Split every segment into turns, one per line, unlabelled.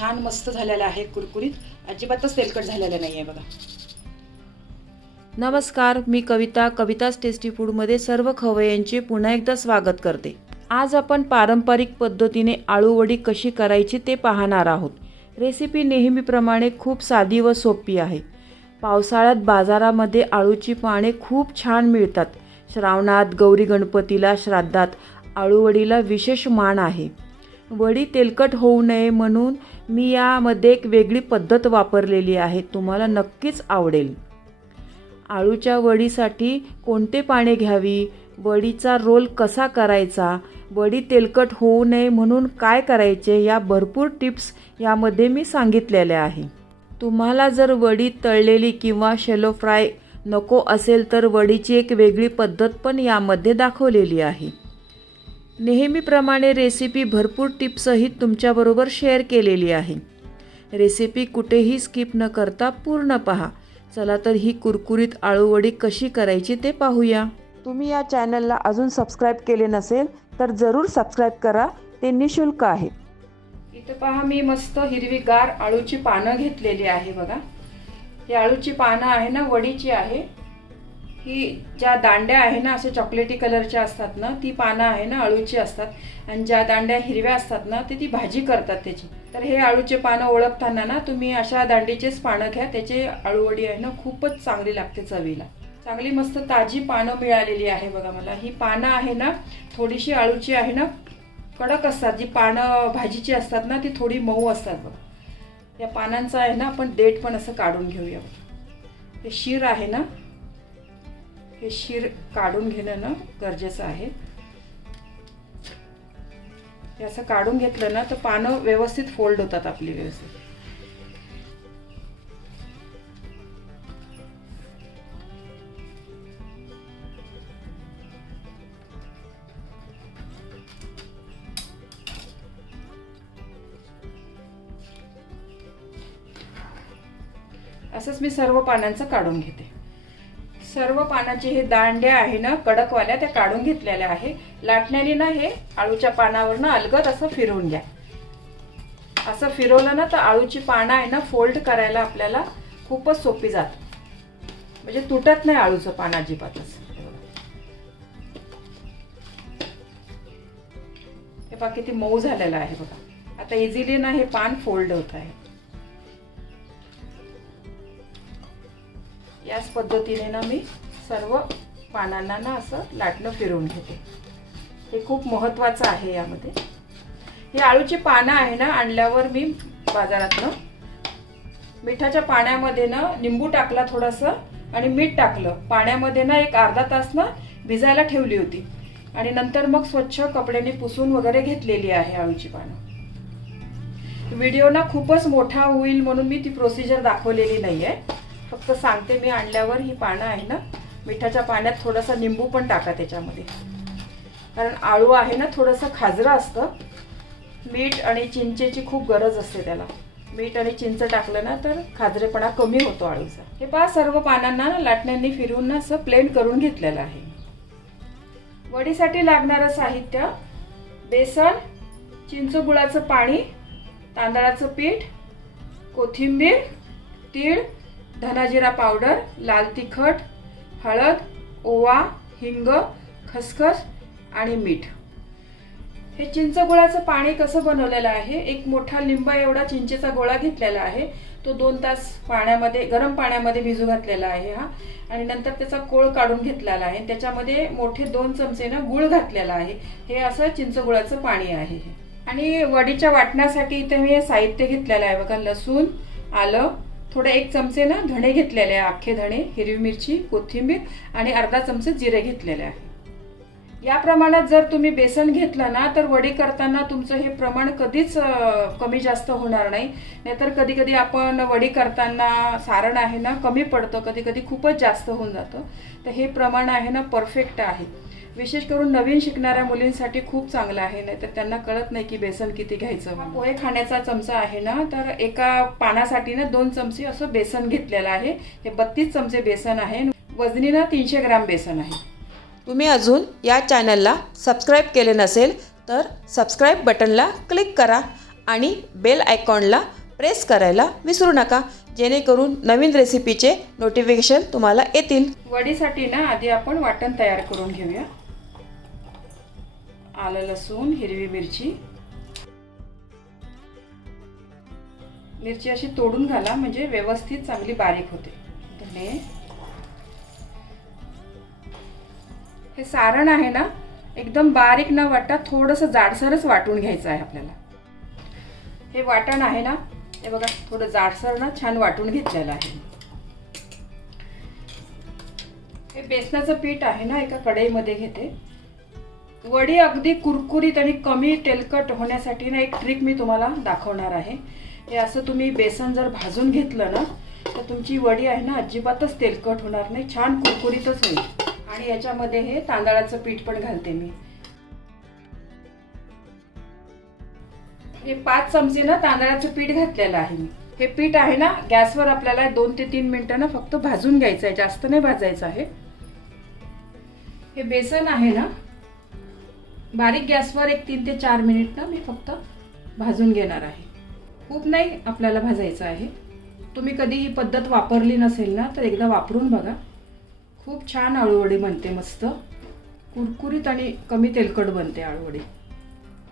छान मस्त झालेला आहे कुरकुरीत. अजिबातच तेलकट झालेला नाही आहे बघा.
नमस्कार मी कविता कविताज टेस्टी फूडमध्ये सर्व खवय्यांचे पुन्हा एकदा स्वागत करते. आज आपण पारंपरिक पद्धतीने आळूवडी कशी करायची ते पाहणार आहोत. रेसिपी नेहमीप्रमाणे खूप साधी व सोपी आहे. पावसाळ्यात बाजारामध्ये आळूची पाने खूप छान मिळतात. श्रावणात गौरी गणपतीला श्राद्धात आळूवडीला विशेष मान आहे. वडी तेलकट होऊ नये म्हणून मी यामध्ये एक वेगळी पद्धत वापरलेली आहे. तुम्हाला नक्कीच आवडेल. आळूच्या वडीसाठी कोणते पाने घ्यावी? वडीचा रोल कसा करायचा? वडी तेलकट होऊ नये म्हणून काय करायचे? या भरपूर टिप्स यामध्ये मी सांगितलेल्या आहे. तुम्हाला जर वडी तळलेली किंवा शेलो फ्राय नको असेल तर वडीची एक वेगळी पद्धत पण यामध्ये दाखवलेली आहे. नेहमीप्रमाणे रेसिपी भरपूर टिप्ससहित तुमच्याबरोबर शेअर केलेली आहे. रेसिपी कुठेही स्किप न करता पूर्ण पहा. चला तर ही कुरकुरीत आळूवडी कशी करायची ते पाहूया. तुम्ही या चॅनलला अजून सबस्क्राईब केले नसेल तर जरूर सबस्क्राईब करा. ते निशुल्क आहे.
इथं पहा मी मस्त हिरवीगार आळूची पानं घेतलेली आहे बघा. ही आळूची पानं आहे ना वडीची आहे. ही ज्या दांड्या आहे ना असे चॉकलेटी कलरच्या असतात ना ती पानं आहे ना अळूची असतात. आणि ज्या दांड्या हिरव्या असतात ना ते ती भाजी करतात त्याची. तर हे अळूचे पानं ओळखताना ना तुम्ही अशा दांडीचेच पानं घ्या. त्याचे अळूवडी आहे ना खूपच चांगली लागते चवीला. चांगली मस्त ताजी पानं मिळालेली आहे बघा मला. ही पानं आहे ना थोडीशी अळूची आहे ना कडक असतात. जी पानं भाजीची असतात ना ती थोडी मऊ असतात बघ. या पानांचं आहे ना आपण देठ पण असं काढून घेऊया हे शीर आहे ना हे शीर काढून घेणं ना गरजेचं आहे. हे असं काढून घेतलं ना तर पानं व्यवस्थित फोल्ड होतात आपली व्यवस्थित. असंच मी सर्व पानांचं काढून घेते. सर्व पानाचे हे दांड्या आहे ना कडकवाल्या त्या काढून घेतलेल्या आहे. लाटण्याने ना हे आळूच्या पानावर ना अलगद असं फिरवून घ्या. असं फिरवलं ना तर आळूची पानं आहे ना फोल्ड करायला आपल्याला खूपच सोपी जात म्हणजे तुटत नाही आळूचं पान अजिबातच. हे पहा किती मऊ झालेलं आहे बघा. आता इझिली ना हे पान फोल्ड होत आहे. याच पद्धतीने ना मी सर्व पानांना ना असं लाटणं फिरवून घेते. हे खूप महत्त्वाचं आहे यामध्ये. हे आळूची पानं आहे ना आणल्यावर मी बाजारातनं मिठाच्या पाण्यामध्ये ना लिंबू टाकला थोडंसं आणि मीठ टाकलं. पाण्यामध्ये ना एक अर्धा तास ना भिजायला ठेवली होती. आणि नंतर मग स्वच्छ कपड्याने पुसून वगैरे घेतलेली आहे आळूची पानं. व्हिडिओ ना खूपच मोठा होईल म्हणून मी ती प्रोसिजर दाखवलेली नाही आहे फक्त सांगते मी आणल्यावर ही पानं आहे ना मिठाच्या पाण्यात थोडासा निंबू पण टाका त्याच्यामध्ये. कारण आळू आहे ना थोडंसं खाजरं असतं. मीठ आणि चिंचेची खूप गरज असते त्याला. मीठ आणि चिंच टाकलं ना तर खाजरेपणा कमी होतो आळूचा. हे पहा सर्व पानांना लाटण्यांनी फिरवून ना असं प्लेन करून घेतलेलं आहे. वडीसाठी लागणारं साहित्य बेसन चिंच गुळाचं पाणी तांदळाचं पीठ कोथिंबीर तीळ धनाजिरा पावडर लाल तिखट हळद ओवा हिंग खसखस आणि मीठ. हे चिंच गुळाचं पाणी कसं बनवलेलं आहे? एक मोठा लिंबा एवढा चिंचेचा गोळा घेतलेला आहे. तो दोन तास पाण्यामध्ये गरम पाण्यामध्ये भिजू घातलेला आहे हा. आणि नंतर त्याचा कोळ काढून घेतलेला आहे. त्याच्यामध्ये मोठे दोन चमचेनं गुळ घातलेला आहे. हे असं चिंच गुळाचं पाणी आहे आणि वडीच्या वाटण्यासाठी इथे मी हे साहित्य घेतलेलं आहे. बघा लसूण आलं थोडे एक चमचे ना धणे घेतलेले आहे अख्खे धणे हिरवी मिरची कोथिंबीर आणि अर्धा चमचे जिरे घेतलेले आहे. या प्रमाणात जर तुम्ही बेसन घेतलं ना तर वडी करताना तुमचं हे प्रमाण कधीच कमी जास्त होणार नाही. नाहीतर कधी कधी आपण वडी करताना सारण आहे ना कमी पडतं कधी कधी खूपच जास्त होऊन जातं. तर हे प्रमाण आहे ना परफेक्ट आहे. विशेष करून नवीन शिकणाऱ्या मुलींसाठी खूप चांगलं आहे. नाहीतर त्यांना कळत नाही की बेसन किती घ्यायचं हा पोहे खाण्याचा चमचा आहे ना तर एका पानासाठी ना दोन चमचे असं बेसन घेतलेलं आहे. हे बत्तीस चमचे बेसन आहे. वजनी ना तीनशे ग्राम बेसन आहे.
तुम्ही अजून या चॅनलला सबस्क्राईब केले नसेल तर सबस्क्राईब बटनला क्लिक करा आणि बेल आयकॉनला प्रेस करायला विसरू नका जेणेकरून नवीन रेसिपीचे नोटिफिकेशन तुम्हाला येतील.
वडीसाठी ना आधी आपण वाटण तयार करून घेऊया. आलं लसूण हिरवी मिरची. मिरची अशी तोडून घाला म्हणजे व्यवस्थित चांगली बारीक होते. धने. हे सारण आहे ना एकदम बारीक न वाटता थोडंसं जाडसरच वाटून घ्यायचं आहे आपल्याला. हे वाटण आहे ना हे बघा थोडं जाडसर ना छान वाटून घेतलेलं आहे. हे बेसनाचं पीठ आहे ना एका कढईमध्ये घेते. वडी अगदी कुरकुरीत आणि कमी तेलकट होण्यासाठी ना एक ट्रिक मी तुम्हाला दाखवणार आहे. हे असं तुम्ही बेसन जर भाजून घेतलं ना तर तुमची वडी आहे ना अजिबातच तेलकट होणार नाही छान कुरकुरीतच होईल. आणि याच्यामध्ये हे तांदळाचं पीठ पण घालते मी. हे पाच चमचे ना तांदळाचं पीठ घातलेलं आहे मी. हे पीठ आहे ना गॅसवर आपल्याला दोन ते तीन मिनटं ना फक्त भाजून घ्यायचं आहे जास्त नाही भाजायचं आहे. हे बेसन आहे ना बारीक गॅसवर एक तीन ते चार मिनिटनं मी फक्त भाजून घेणार आहे. खूप नाही आपल्याला भाजायचं आहे. तुम्ही कधी ही पद्धत वापरली नसेल ना तर एकदा वापरून बघा. खूप छान आळूवडी बनते मस्त. कुरकुरीत आणि कमी तेलकट बनते आळूवडी.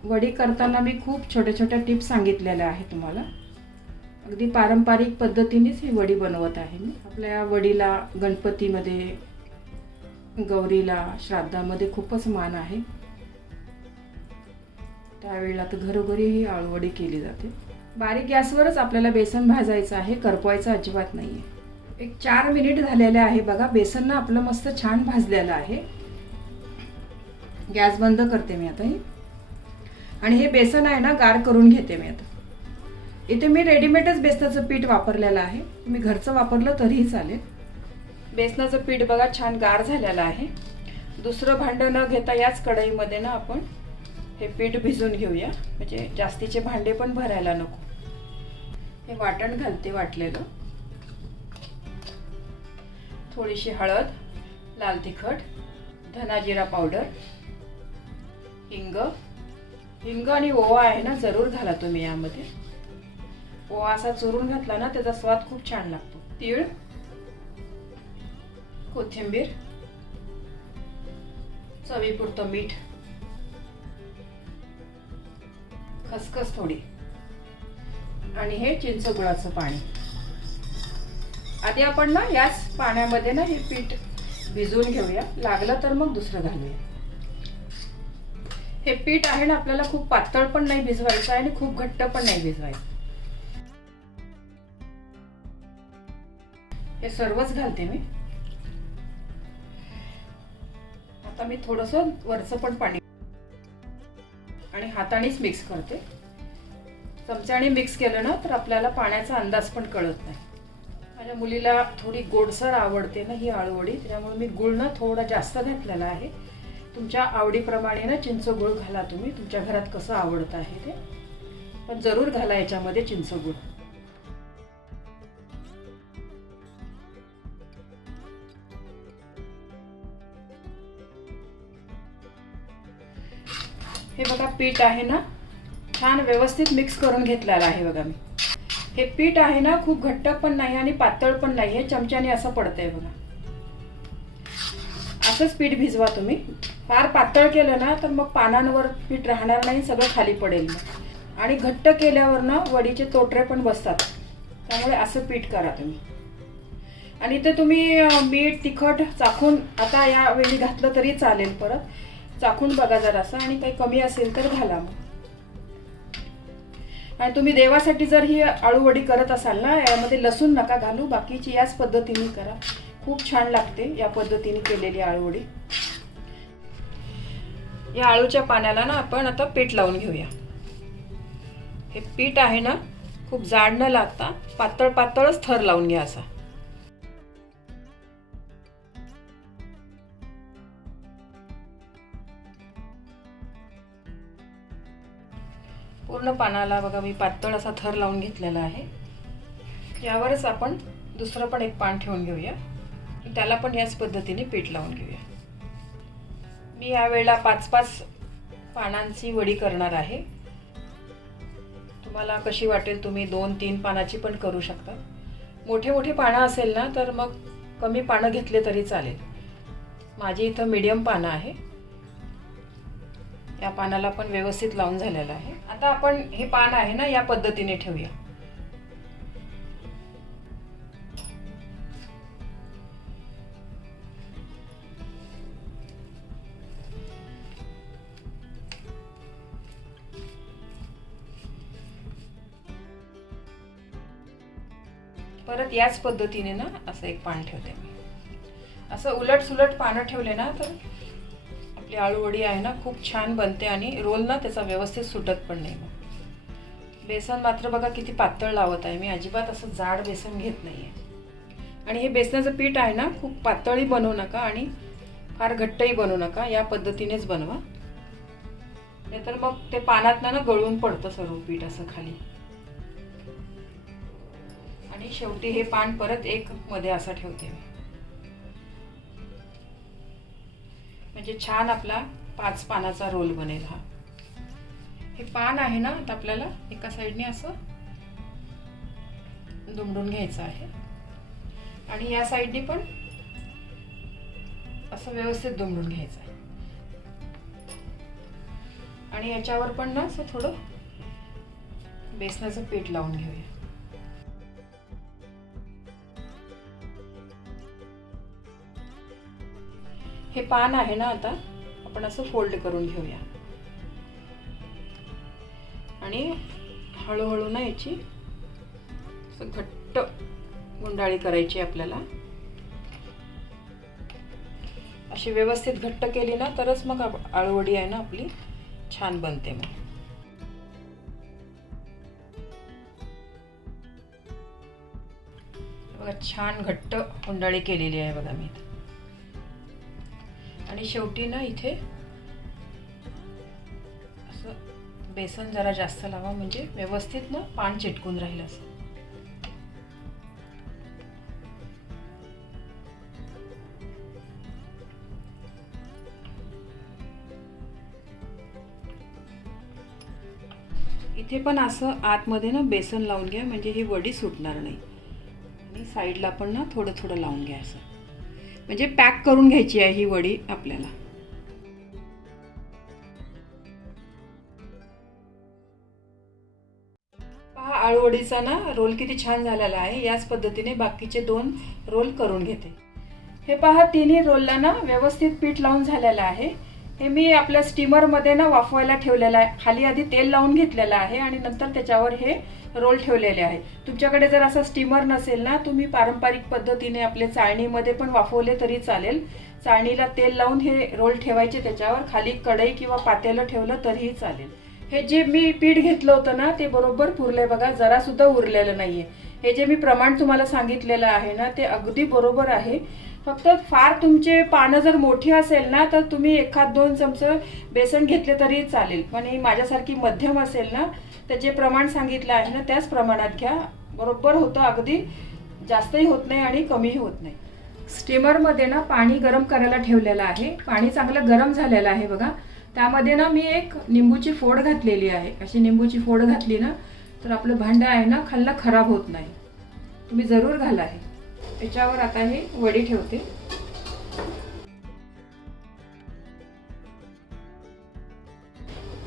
वडी करताना मी खूप छोट्या छोट्या टिप्स सांगितलेल्या आहे तुम्हाला. अगदी पारंपरिक पद्धतीनेच ही वडी बनवत आहे मी. आपल्या वडीला गणपतीमध्ये गौरीला श्राद्धामध्ये खूपच मान आहे. त्यावेळेला तर घरोघरी ही आळूवडी केली जाते. बारीक गॅसवरच आपल्याला बेसन भाजायचं आहे करपवायचं अजिबात नाही आहे एक चार मिनिट झालेले आहे बघा बेसन ना आपलं मस्त छान भाजलेलं आहे. गॅस बंद करते मी आता ही. आणि हे बेसन आहे ना गार करून घेते मी आता. इथे मी रेडीमेडच बेसनाचं पीठ वापरलेलं आहे. तुम्ही घरचं वापरलं तरीही चालेल. बेसनाचं पीठ बघा छान गार झालेलं आहे. दुसरं भांडं न घेता याच कढईमध्ये ना आपण हे पीठ भिजून घेऊया. म्हणजे जास्तीचे भांडे पण भरायला नको. हे वाटण घालते वाटलेलं. थोडीशी हळद लाल तिखट धनाजिरा पावडर हिंग. हिंग आणि ओवा आहे ना जरूर घाला तुम्ही यामध्ये. ओवा असा चुरून घातला ना त्याचा स्वाद खूप छान लागतो. तीळ कोथिंबीर चवीपुरतं मीठ खसखस थोडी. आणि हे चिंच गुळाचं पाणी. आधी आपण ना याच पाण्यामध्ये ना हे पीठ भिजवून घेऊया. लागलं तर मग दुसरं घालूया. हे पीठ आहे ना आपल्याला खूप पातळ पण नाही भिजवायचं आहे आणि खूप घट्ट पण नाही भिजवायचं. हे सर्वच घालते मी. आता मी थोडस वरचं पण पाणी आणि हातानेच मिक्स करते. चमच्याने मिक्स केलं ना तर आपल्याला पाण्याचा अंदाज पण कळत नाही. माझ्या मुलीला थोडी गोडसर आवडते ना ही आळूवडी त्यामुळे मी गुळ ना थोडा जास्त घातलेला आहे. तुमच्या आवडीप्रमाणे ना चिंच गुळ घाला तुम्ही. तुमच्या घरात कसं आवडतं आहे ते. पण जरूर घाला याच्यामध्ये चिंच गुळ. हे बघा पीठ आहे ना छान व्यवस्थित मिक्स करून घेतलेलं आहे बघा मी. हे पीठ आहे ना खूप घट्ट पण नाही आणि पातळ पण नाही हे चमच्याने असं पडतंय बघा. असंच पीठ भिजवा तुम्ही. फार पातळ केलं ना तर मग पानांवर पीठ राहणार नाही सगळं खाली पडेल आणि घट्ट केल्यावर ना वडीचे तोटरे पण बसतात. त्यामुळे असं पीठ करा तुम्ही. आणि ते तुम्ही मीठ तिखट चाखून आता या वेळी घातलं तरी चालेल परत. चाखून बघा जरासं आणि काही कमी असेल तर घाला मग. आणि तुम्ही देवासाठी जर ही आळूवडी करत असाल ना यामध्ये लसूण नका घालू बाकीची याच पद्धतीने करा. खूप छान लागते या पद्धतीने केलेली आळूवडी. या आळूच्या पाण्याला ना आपण आता पीठ लावून घेऊया. हे पीठ आहे ना खूप जाड न लागता पातळ पातळच थर लावून घ्या असा. पूर्ण पानाला बघा मी पातळ असा थर लावून घेतलेला आहे. यावरच आपण दुसरं पण एक पान ठेवून घेऊया. त्याला पण याच पद्धतीने पीठ लावून घेऊया. मी यावेळेला पाच पाच पानांची वडी करणार आहे. तुम्हाला कशी वाटेल तुम्ही दोन तीन पानाची पण करू शकता. मोठे मोठे पानं असेल ना तर मग कमी पानं घेतले तरी चालेल. माझी इथं मीडियम पानं आहे. या पानाला पण व्यवस्थित लावून झालेलं आहे. आता आपण हे पान आहे ना या पद्धतीने ठेवूया. परत याच पद्धतीने ना असं एक पान ठेवते मी. असं उलट सुलट पानं ठेवले ना तर आपली आळूवडी आहे ना खूप छान बनते आणि रोल ना त्याचा व्यवस्थित सुटत पण नाही मग. बेसन मात्र बघा किती पातळ लावत आहे. मी अजिबात असं जाड बेसन घेत नाही आहे आणि हे बेसनाचं पीठ आहे ना खूप पातळही बनवू नका आणि फार घट्टही बनवू नका. या पद्धतीनेच बनवा. नाहीतर मग ते पानात ना गळून पडतं सर्व पीठ असं खाली. आणि शेवटी हे पान परत एक मध्ये असं ठेवते मी. म्हणजे छान आपला पाच पानाचा रोल बनेल हा. हे पान आहे ना आता आपल्याला एका साईडने असं दुमडून घ्यायचं आहे. आणि या साईडने पण असं व्यवस्थित दुमडून घ्यायचं आहे. आणि याच्यावर पण ना असं थोडं बेसनाचं पीठ लावून घेऊया. हे पान आहे ना आता आपण असं फोल्ड करून घेऊया. आणि हळूहळू ना याची असं घट्ट गुंडाळी करायची आपल्याला. अशी व्यवस्थित घट्ट केली ना तरच मग आळवडी आहे ना आपली छान बनते मग. बघा छान घट्ट गुंडाळी केलेली आहे बघा मी. आणि शेवटी ना इथे असं बेसन जरा जास्त लावा म्हणजे व्यवस्थित ना पान चिटकून राहील असं. इथे पण असं आतमध्ये ना बेसन लावून घ्या म्हणजे ही वडी सुटणार नाही. आणि साईडला पण ना थोडं थोडं लावून घ्या असं. म्हणजे पॅक करून घ्यायची आहे ही वडी आपल्याला. पहा आळूवडीचा ना रोल किती छान झालेला आहे. याच पद्धतीने बाकीचे दोन रोल करून घेते. हे पहा तिन्ही रोलला ना व्यवस्थित पीठ लावून झालेलं आहे. हे मी आपल्या स्टीमरमध्ये ना वाफवायला ठेवलेलं आहे. खाली आधी तेल लावून घेतलेलं आहे आणि नंतर त्याच्यावर हे रोल ठेवलेले आहे. तुमच्याकडे जर असं स्टीमर नसेल ना तुम्ही पारंपरिक पद्धतीने आपले चाळणीमध्ये पण वाफवले तरी चालेल. चाळणीला तेल लावून हे रोल ठेवायचे त्याच्यावर. खाली कढई किंवा पातेलं ठेवलं तरीही चालेल. हे जे मी पीठ घेतलं होतं ना ते बरोबर पुरले बघा. जरासुद्धा उरलेलं उरलेलं नाहीये. हे जे मी प्रमाण तुम्हाला सांगितलेलं आहे ना ते अगदी बरोबर आहे. फक्त फार तुमचे पानं जर मोठी असेल ना तर तुम्ही एखाद दोन चमचं बेसन घेतले तरी चालेल. पण ही माझ्यासारखी मध्यम असेल ना तर जे प्रमाण सांगितलं आहे ना त्याच प्रमाणात घ्या. बरोबर होतं अगदी. जास्तही होत नाही आणि कमीही होत नाही. स्टीमरमध्ये ना पाणी गरम करायला ठेवलेलं आहे. पाणी चांगलं गरम झालेलं आहे बघा. त्यामध्ये ना मी एक निंबूची फोड घातलेली आहे. अशी निंबूची फोड घातली ना तर आपलं भांडं आहे ना खाल्लं खराब होत नाही. तुम्ही जरूर घाला आहे त्याच्यावर आता हे वडी ठेवते.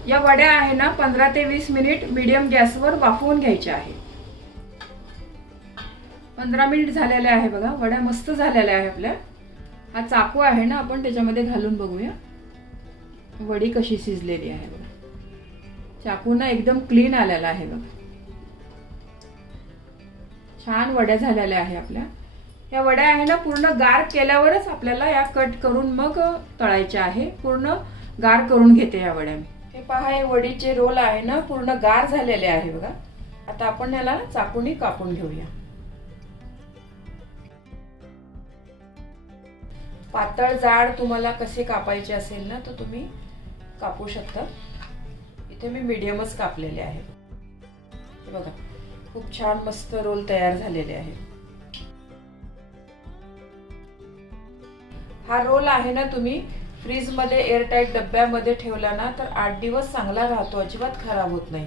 या वड्या आहे ना पंधरा ते वीस मिनिट मिडियम गॅसवर वाफवून घ्यायच्या आहे पंधरा मिनिट झालेल्या आहे बघा वड्या मस्त झालेल्या आहे आपल्या. हा चाकू आहे ना आपण त्याच्यामध्ये घालून बघूया. वडी कशी शिजलेली आहे बघा. चाकू ना एकदम क्लीन आलेला आहे बघा. छान वड्या झालेल्या आहे आपल्या. या वड्या आहे ना पूर्ण गार केल्यावरच आपल्याला या कट करून मग तळायच्या आहे. पूर्ण गार करून घेते या वड्या मी. हे पहा हे वडीचे रोल आहे ना पूर्ण गार झालेले आहे बघा. आता आपण याला चाकूनी कापून घेऊया. पातळ जाड तुम्हाला कसे कापायचे असेल ना तर तुम्ही कापू शकता. इथे मी मीडियमच कापलेले आहे. बघा खूप छान मस्त रोल तयार झालेले आहे. हा रोल आहे ना तुम्ही फ्रीजमध्ये एअरटाईट डब्यामध्ये ठेवला ना तर आठ दिवस चांगला राहतो अजिबात खराब होत नाही.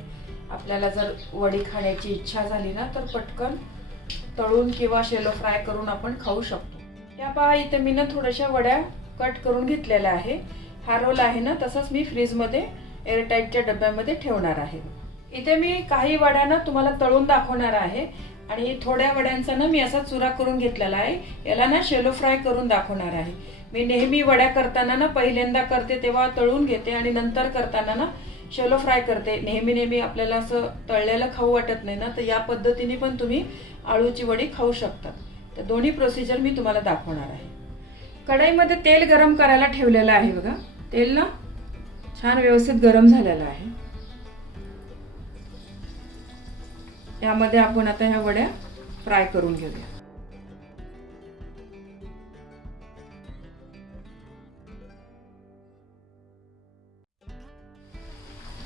आपल्याला जर वडी खाण्याची इच्छा झाली ना तर पटकन तळून किंवा शेलो फ्राय करून आपण खाऊ शकतो. या पहा इथे मी ना थोड्याशा वड्या कट करून घेतलेल्या आहे. हा रोल आहे ना तसंच मी फ्रीजमध्ये एअरटाईटच्या डब्यामध्ये ठेवणार आहे. इथे मी काही वड्या ना तुम्हाला तळून दाखवणार आहे. आणि थोड्या वड्यांचा ना मी असा चुरा करून घेतलेला आहे. याला ना शेलो फ्राय करून दाखवणार आहे. मी नेहमी वड्या करताना ना पहिल्यांदा करते तेव्हा तळून घेते आणि नंतर करताना ना शेलो फ्राय करते. नेहमी नेहमी आपल्याला असं तळलेलं खाऊ वाटत नाही ना तर या पद्धतीने पण तुम्ही आळूची वडी खाऊ शकतात. तर दोन्ही प्रोसिजर मी तुम्हाला दाखवणार आहे. कढईमध्ये तेल गरम करायला ठेवलेलं आहे बघा. तेल ना छान व्यवस्थित गरम झालेलं आहे. यामध्ये आपण आता ह्या वड्या फ्राय करून घेऊया.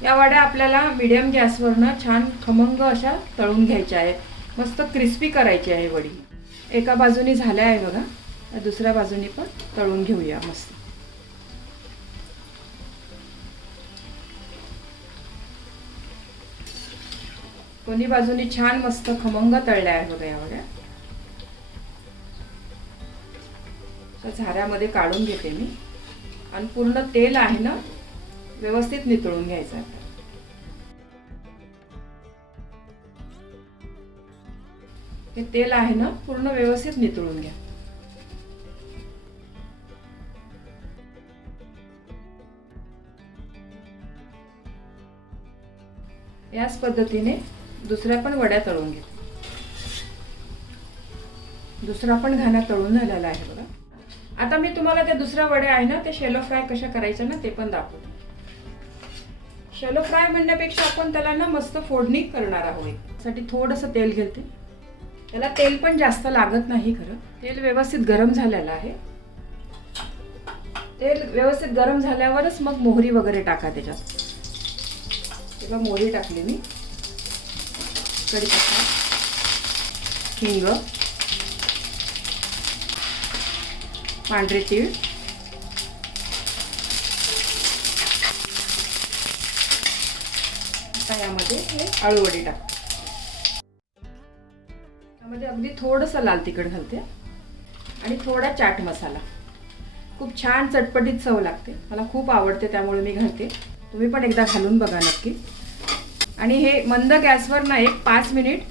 या वड्या आपल्याला मिडियम गॅसवरनं छान खमंग अशा तळून घ्यायच्या आहेत. मस्त क्रिस्पी करायची आहे वडी. एका बाजूनी झाल्या आहे बघा. दुसऱ्या बाजूनी पण तळून घेऊया मस्त. दोन्ही बाजूनी छान मस्त खमंग तळल्या आहे बघा या वड्या. झाऱ्यामध्ये काढून घेते मी. आणि पूर्ण तेल आहे ना व्यवस्थित नितळून घ्यायचं. आहे हे तेल आहे ना पूर्ण व्यवस्थित नितळून घ्या. याच पद्धतीने दुसऱ्या पण वड्या तळून घ्या. दुसरा पण घाणा तळून झालेला आहे बघा. आता मी तुम्हाला त्या दुसऱ्या वड्या आहे ना ते शेलो फ्राय कशा करायच्या ना ते पण दाखवते. शॅलो फ्राय म्हणण्यापेक्षा आपण त्याला ना मस्त फोडणी करणार आहोत. त्यासाठी थोडंसं तेल घेते. त्याला तेल पण जास्त लागत नाही खरं. तेल व्यवस्थित गरम झालेलं आहे. तेल व्यवस्थित गरम झाल्यावरच मग मोहरी वगैरे टाका त्याच्यात. तेव्हा मोहरी टाकली मी. कढीपत्ता हिंग पांढरे तीळ आता यामध्ये हे आळूवडी टाक यामध्ये अगदी थोडंसं लाल तिखट घालते. आणि थोडा चाट मसाला. खूप छान चटपटीत चव लागते. मला खूप आवडते त्यामुळे मी घालते. तुम्ही पण एकदा घालून बघा नक्की. आणि हे मंद गॅसवर ना एक पाच मिनिट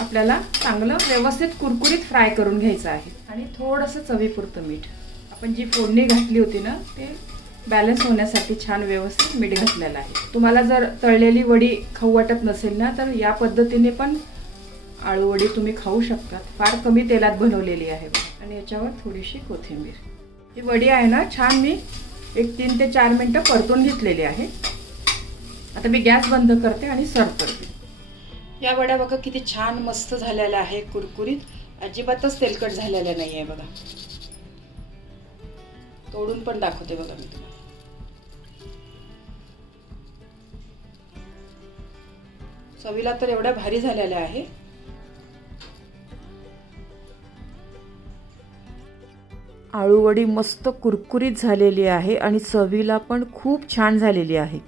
आपल्याला चांगलं व्यवस्थित कुरकुरीत फ्राय करून घ्यायचं आहे. आणि थोडंसं चवीपुरतं मीठ. आपण जी फोडणी घातली होती ना ते बॅलन्स होण्यासाठी छान व्यवस्थित मीठ घातलेलं आहे. तुम्हाला जर तळलेली वडी खाऊ वाटत नसेल ना तर या पद्धतीने पण आळू वडी तुम्ही खाऊ शकता. फार कमी तेलात बनवलेली आहे आणि याच्यावर थोडीशी कोथिंबीर. ही वडी आहे ना छान मी एक तीन ते चार मिनटं परतून घेतलेली आहे. आता मी गॅस बंद करते आणि सर्व करते. या वड्या बघा किती छान मस्त झालेल्या आहे कुरकुरीत. अजिबातच तेलकट झालेल्या नाही आहे बघा. तोडून पण दाखवते बघा मी तुम्हाला. चवीला तर एवढ्या भारी झालेल्या आहे.
आळूवडी मस्त कुरकुरीत झालेली आहे आणि चवीला पण खूप छान झालेली आहे.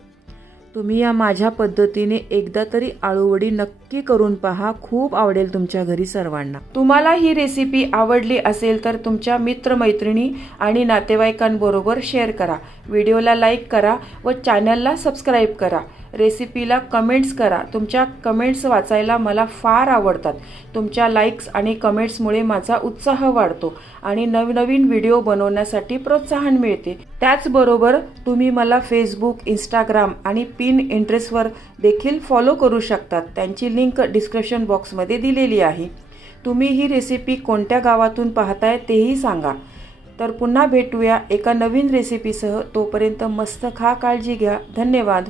तुम्ही या माझ्या पद्धतीने एकदा तरी आळूवडी नक्की नक्की करून पहा. खूप आवडेल तुमच्या घरी सर्वांना. तुम्हाला ही रेसिपी आवडली असेल तर तुमच्या मित्रमैत्रिणी आणि नातेवाईकांबरोबर शेअर करा. व्हिडिओला लाईक करा व चॅनलला सबस्क्राईब करा. रेसिपीला कमेंट्स करा. तुमच्या कमेंट्स वाचायला मला फार आवडतात. तुमच्या लाईक्स आणि कमेंट्समुळे माझा उत्साह वाढतो आणि नवनवीन व्हिडिओ बनवण्यासाठी प्रोत्साहन मिळते. त्याचबरोबर तुम्ही मला फेसबुक इंस्टाग्राम आणि पिन इंटरेस्टवर देखील फॉलो करू शकतात. त्यांची लिंक डिस्क्रिप्शन बॉक्समध्ये दिलेली आहे. तुम्ही ही रेसिपी कोणत्या गावातून पाहताय तेही सांगा. तर पुन्हा भेटूया एका नवीन रेसिपीसह तोपर्यंत मस्त खा काळजी घ्या. धन्यवाद.